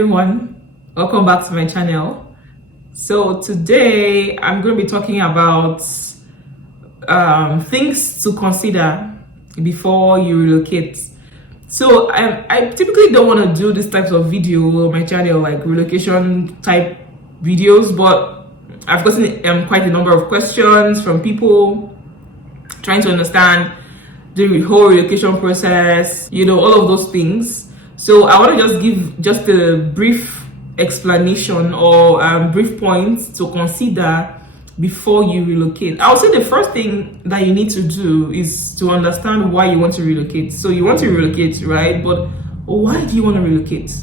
everyone, welcome back to my channel. So today I'm going to be talking about things to consider before you relocate. So I typically don't want to do these types of video on my channel, like relocation type videos, but I've gotten quite a number of questions from people trying to understand the whole relocation process, all of those things. So I want to just give just a brief explanation or brief points to consider before you relocate. I would say the first thing that you need to do is to understand why you want to relocate. So you want to relocate, right? But why do you want to relocate?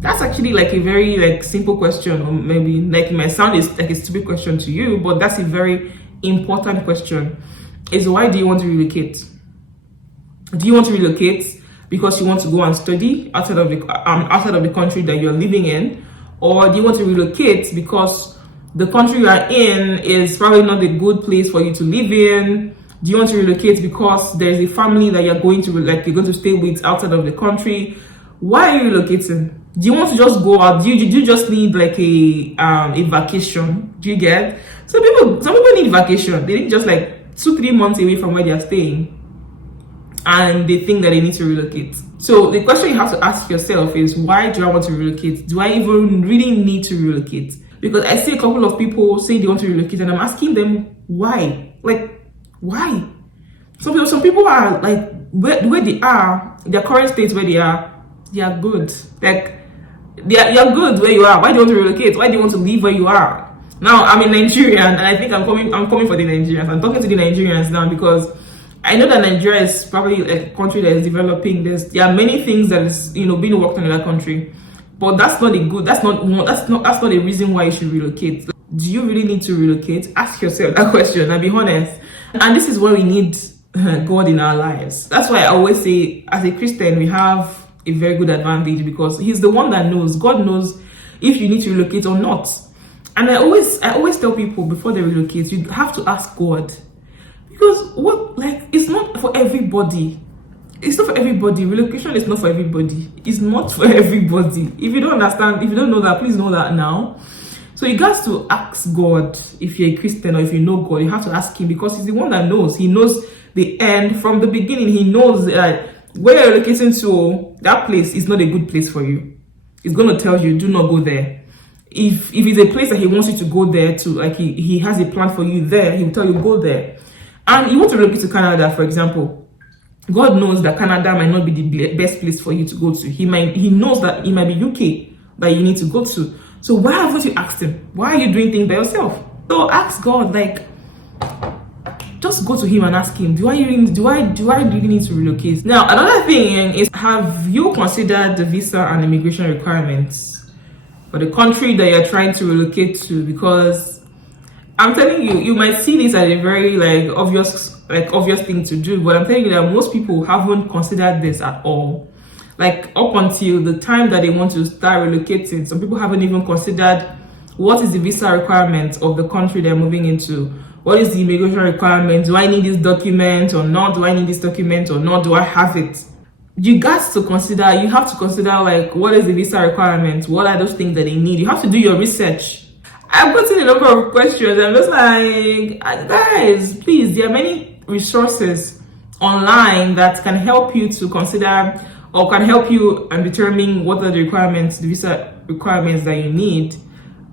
That's actually like a very simple question, or maybe it might sound like a stupid question to you, but that's a very important question. Is why do you want to relocate? Do you want to relocate because you want to go and study outside of the country that you're living in, or do you want to relocate because the country you are in is probably not a good place for you to live in? Do you want to relocate because there's a family that you're going to stay with outside of the country? Why are you relocating? Do you want to just go out? Do you just need a vacation? Do you get? Some people need vacation. They need just 2-3 months away from where they are staying, and they think that they need to relocate. So the question you have to ask yourself is, why do I want to relocate? Do I even really need to relocate? Because I see a couple of people say they want to relocate, and I'm asking them why. Why? Some people are where they are, their current state where they are good. You're good where you are. Why do you want to relocate? Why do you want to leave where you are? Now I'm a Nigerian, and I think I'm coming for the Nigerians. I'm talking to the Nigerians now because I know that Nigeria is probably a country that is developing. There are many things that is being worked on in that country, but that's not a reason why you should relocate. Do you really need to relocate? Ask yourself that question and be honest. And this is where we need God in our lives. That's why I always say, as a Christian, we have a very good advantage because He's the one that knows. God knows if you need to relocate or not. And I always tell people before they relocate, you have to ask God. Because it's not for everybody. It's not for everybody. Relocation is not for everybody. It's not for everybody. If you don't understand, if you don't know that, please know that now. So you got to ask God. If you're a Christian or if you know God, you have to ask Him because He's the one that knows. He knows the end from the beginning. He knows that where you're relocating to, that place is not a good place for you. He's going to tell you, do not go there. If it's a place that He wants you to go there to, He has a plan for you there, He will tell you, go there. And you want to relocate to Canada, for example. God knows that Canada might not be the best place for you to go to. He knows that it might be UK that you need to go to. So why haven't you asked Him? Why are you doing things by yourself? So ask God, just go to Him and ask Him, do I really need to relocate? Now, another thing is, have you considered the visa and immigration requirements for the country that you're trying to relocate to? Because I'm telling you, you might see this as a very obvious thing to do, but I'm telling you that most people haven't considered this at all. Up until the time that they want to start relocating, some people haven't even considered what is the visa requirement of the country they're moving into. What is the immigration requirement? Do I need this document or not? Do I need this document or not? Do I have it? You have to consider what is the visa requirement? What are those things that they need? You have to do your research. I've gotten a number of questions. I'm just guys, please, there are many resources online that can help you to consider or can help you determine what are the requirements, the visa requirements that you need,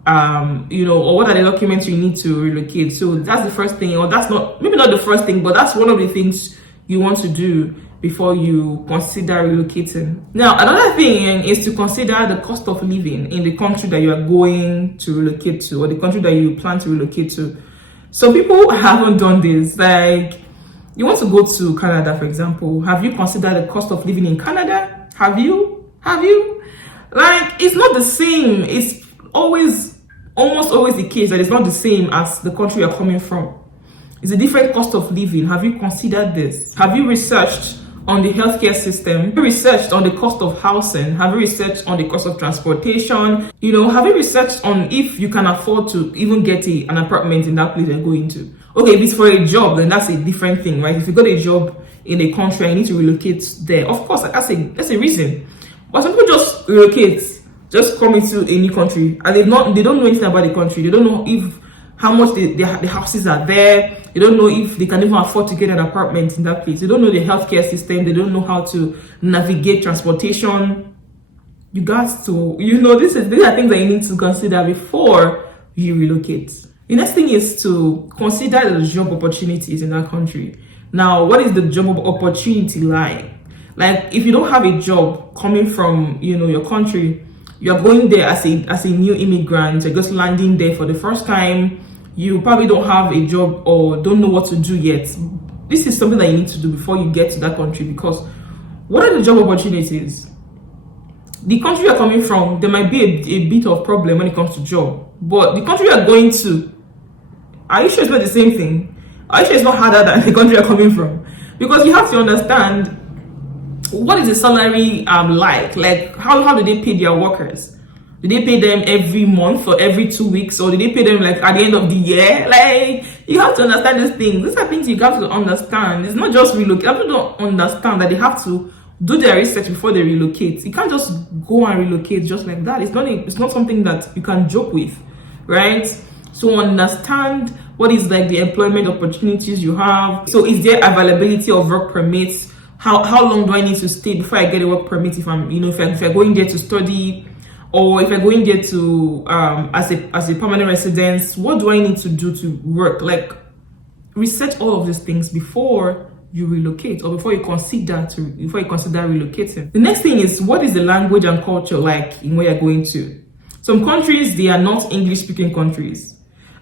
or what are the documents you need to relocate. So that's the first thing, or that's maybe not the first thing, but that's one of the things you want to do before you consider relocating. Now, another thing is to consider the cost of living in the country that you are going to relocate to, or the country that you plan to relocate to. So people haven't done this. You want to go to Canada, for example. Have you considered the cost of living in Canada? Have you? It's not the same. It's almost always the case that it's not the same as the country you're coming from. It's a different cost of living. Have you considered this? Have you researched on the healthcare system? Have you researched on the cost of housing? Have you researched on the cost of transportation? Have you researched on if you can afford to even get an apartment in that place you're going to? Okay, if it's for a job, then that's a different thing, right? If you got a job in a country and you need to relocate there, of course, that's a reason. But some people just relocate just come into a new country and they don't know anything about the country. They don't know if how much the houses are there. They don't know if they can even afford to get an apartment in that place. They don't know the healthcare system. They don't know how to navigate transportation. You got to, these are things that you need to consider before you relocate. The next thing is to consider the job opportunities in that country. Now, what is the job opportunity like? Like, if you don't have a job coming from, your country, you're going there as a new immigrant, you're just landing there for the first time, you probably don't have a job or don't know what to do yet. This is something that you need to do before you get to that country, because what are the job opportunities? The country you're coming from, there might be a bit of problem when it comes to job, but the country you're going to, are you sure it's not the same thing? Are you sure it's not harder than the country you're coming from? Because you have to understand, what is the salary like? Like, how do they pay their workers? Do they pay them every month or every 2 weeks, or do they pay them like at the end of the year? Like, you have to understand these things. These are things you have to understand. It's not just relocate. People don't understand that they have to do their research before they relocate. You can't just go and relocate just like that. It's not something that you can joke with, right? So understand what is like the employment opportunities you have. So is there availability of work permits? How long do I need to stay before I get a work permit if I'm, if I'm going there to study, or if I'm going there to as a permanent residence? What do I need to do to work? Like, research all of these things before you relocate, or before you consider relocating. The next thing is, what is the language and culture like in where you're going to? Some countries, they are not English speaking countries,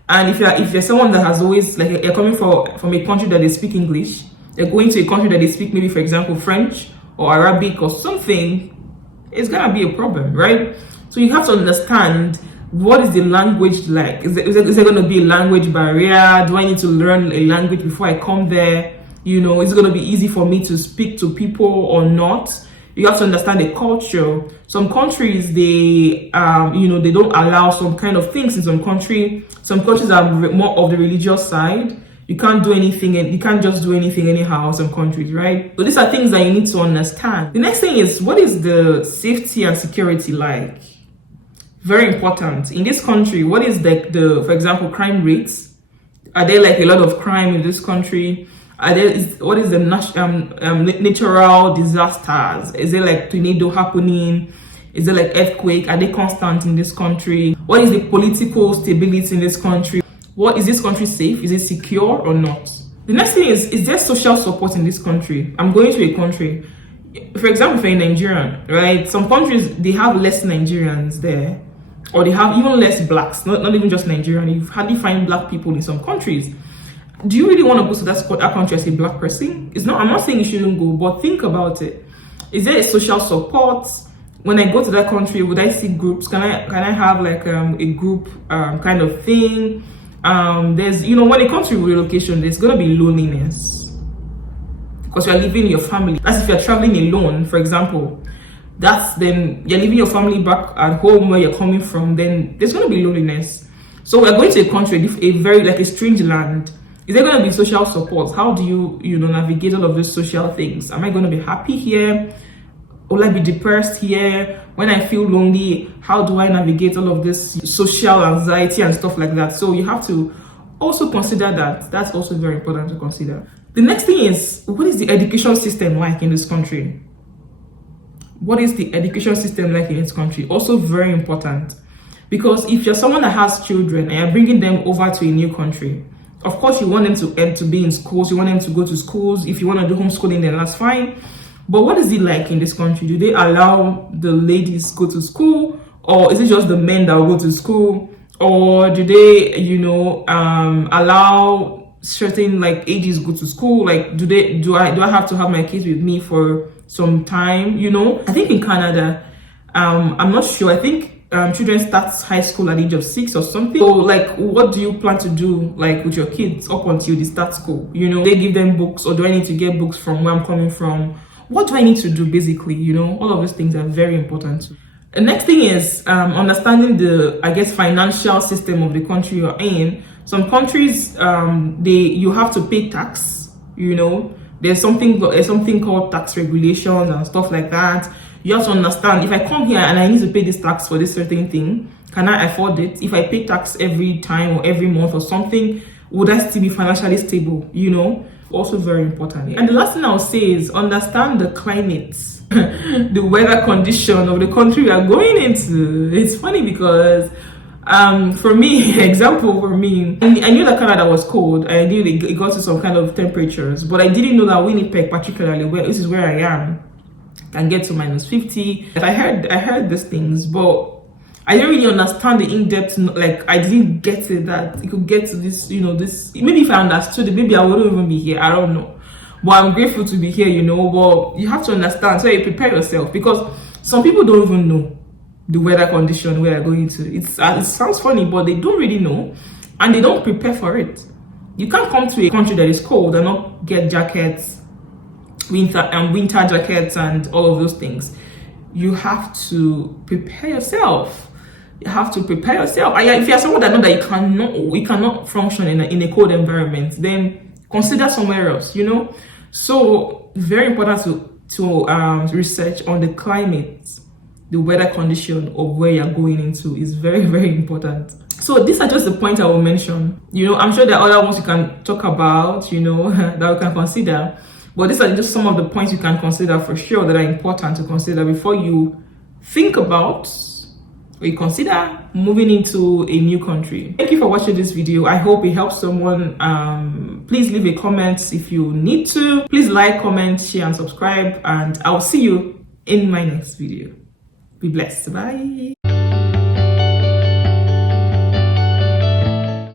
and if you're someone that has always, like, you're coming from a country that they speak English, you're going to a country that they speak maybe, for example, French or Arabic or something, it's gonna be a problem, right? So you have to understand, what is the language like? Is there going to be a language barrier? Do I need to learn a language before I come there? Is it going to be easy for me to speak to people or not? You have to understand the culture. Some countries, they they don't allow some kind of things in some country. Some countries are more of the religious side. You can't do anything, and you can't just do anything anyhow in some countries, right? So these are things that you need to understand. The next thing is, what is the safety and security like? Very important. In this country, what is the for example, crime rates? Are there like a lot of crime in this country? What is the natural disasters? Is there like tornado happening? Is there like earthquake? Are they constant in this country? What is the political stability in this country? What is this country safe? Is it secure or not? The next thing is there social support in this country? I'm going to a country, for example, if you're in Nigeria, right? Some countries, they have less Nigerians there, or they have even less blacks, not even just Nigerian. You hardly find black people in some countries. Do you really want to go to that country as a black person? I'm not saying you shouldn't go, but think about it. Is there a social support? When I go to that country, would I see groups? Can I have like a group kind of thing? There's, when it comes to relocation, there's gonna be loneliness, because you're leaving your family. As if you're traveling alone, for example. Then you're leaving your family back at home where you're coming from. Then there's gonna be loneliness. So we're going to a country, a very like a strange land. Is there going to be social support? How do you navigate all of these social things? Am I going to be happy here? Will I be depressed here? When I feel lonely, how do I navigate all of this social anxiety and stuff like that? So you have to also consider that. That's also very important to consider. The next thing is, what is the education system like in this country? What is the education system like in this country? Also very important, because if you're someone that has children and you're bringing them over to a new country, of course, you want them to be in schools. You want them to go to schools. If you want to do homeschooling, then that's fine. But what is it like in this country? Do they allow the ladies go to school, or is it just the men that will go to school? Or do they, allow certain like ages go to school? Like, do I have to have my kids with me for some time? I think in Canada, I'm not sure. I think children start high school at the age of 6 or something. So like, what do you plan to do like with your kids up until they start school? They give them books, or do I need to get books from where I'm coming from? What do I need to do basically? All of these things are very important. The next thing is understanding the, I guess, financial system of the country you're in. Some countries, you have to pay tax. There's something called tax regulations and stuff like that. You have to understand, if I come here and I need to pay this tax for this certain thing, can I afford it? If I pay tax every time or every month or something, would I still be financially stable? You know, also very important. And the last thing I'll say is understand the climate, the weather condition of the country we are going into. It's funny because for me, example for me, I knew that Canada was cold. I knew it got to some kind of temperatures, but I didn't know that Winnipeg, particularly where this is where I am, can get to -50. I heard these things, but I didn't really understand the in-depth, like I didn't get it that it could get to this, you know, this. Maybe if I understood it, maybe I wouldn't even be here. I don't know. But I'm grateful to be here, you know. But you have to understand, so you prepare yourself, because some people don't even know the weather condition where they're going to. It sounds funny, but they don't really know, and they don't prepare for it. You can't come to a country that is cold and not get jackets, winter jackets, and all of those things. You have to prepare yourself. You have to prepare yourself. And if you're someone that knows that you cannot function in a cold environment, then consider somewhere else, you know. So very important to research on the climate, the weather condition of where you're going into is very, very important. So these are just the points I will mention. You know, I'm sure there are other ones you can talk about, you know, that we can consider. But these are just some of the points you can consider for sure that are important to consider before you think about or you consider moving into a new country. Thank you for watching this video. I hope it helps someone. Please leave a comment if you need to. Please like, comment, share, and subscribe. And I will see you in my next video. Be blessed. Bye.